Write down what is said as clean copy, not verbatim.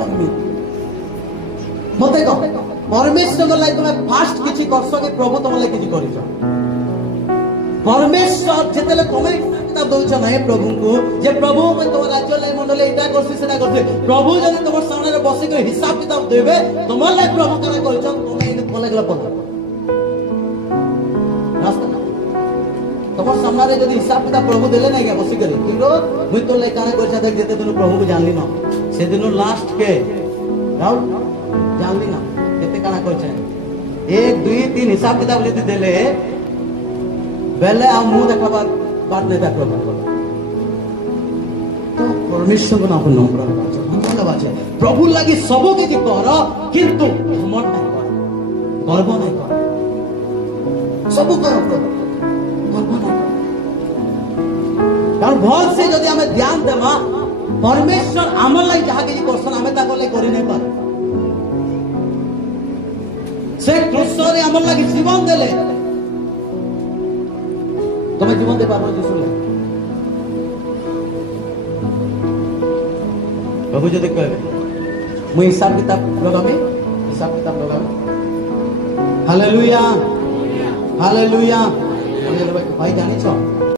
लगमी मत कह परमेश्वर लाइक तुम फास्ट किसी करस कि प्रभु तुम लाइक किसी कर परमेश्वर जिते तुम किताब दौच ना प्रभु को जे प्रभु मैं तुम राज्य लाइक मंडल यहाँ कर प्रभु जब तुम सामने बसिक हिसाब किताब देवे तुम लाइक प्रभु क्या कर तुम लगला तुम सामने जब हिसाब किताब प्रभु देले ना क्या बसिक मुझे तो लाइक क्या कर जिते दिन प्रभु को जानली न से दिन लास्ट के जानली ना केते काना कर 1 2 3 हिसाब किताब जब देले बेले आ मुंह देखा बात नहीं देख प्रभु तो परमेश्वर को ना नम्र प्रभु लगी सब किसी कर किंतु घमंड नहीं कर गर्व नहीं कर सब कर प्रभु गर्व नहीं कर कारण भल से जदि आमे ध्यान देमा परमेश्वर आमर लाग जहा किसी करसन आमे ताको ले करि नहीं पार से क्रूस रे आमर लाग जीवन देले तुम्हें जीवन दे पारो यीशु ले प्रभु जदि कहबे मुई हिसाब किताब लगाबे हालेलुया हालेलुया भाई जानी छ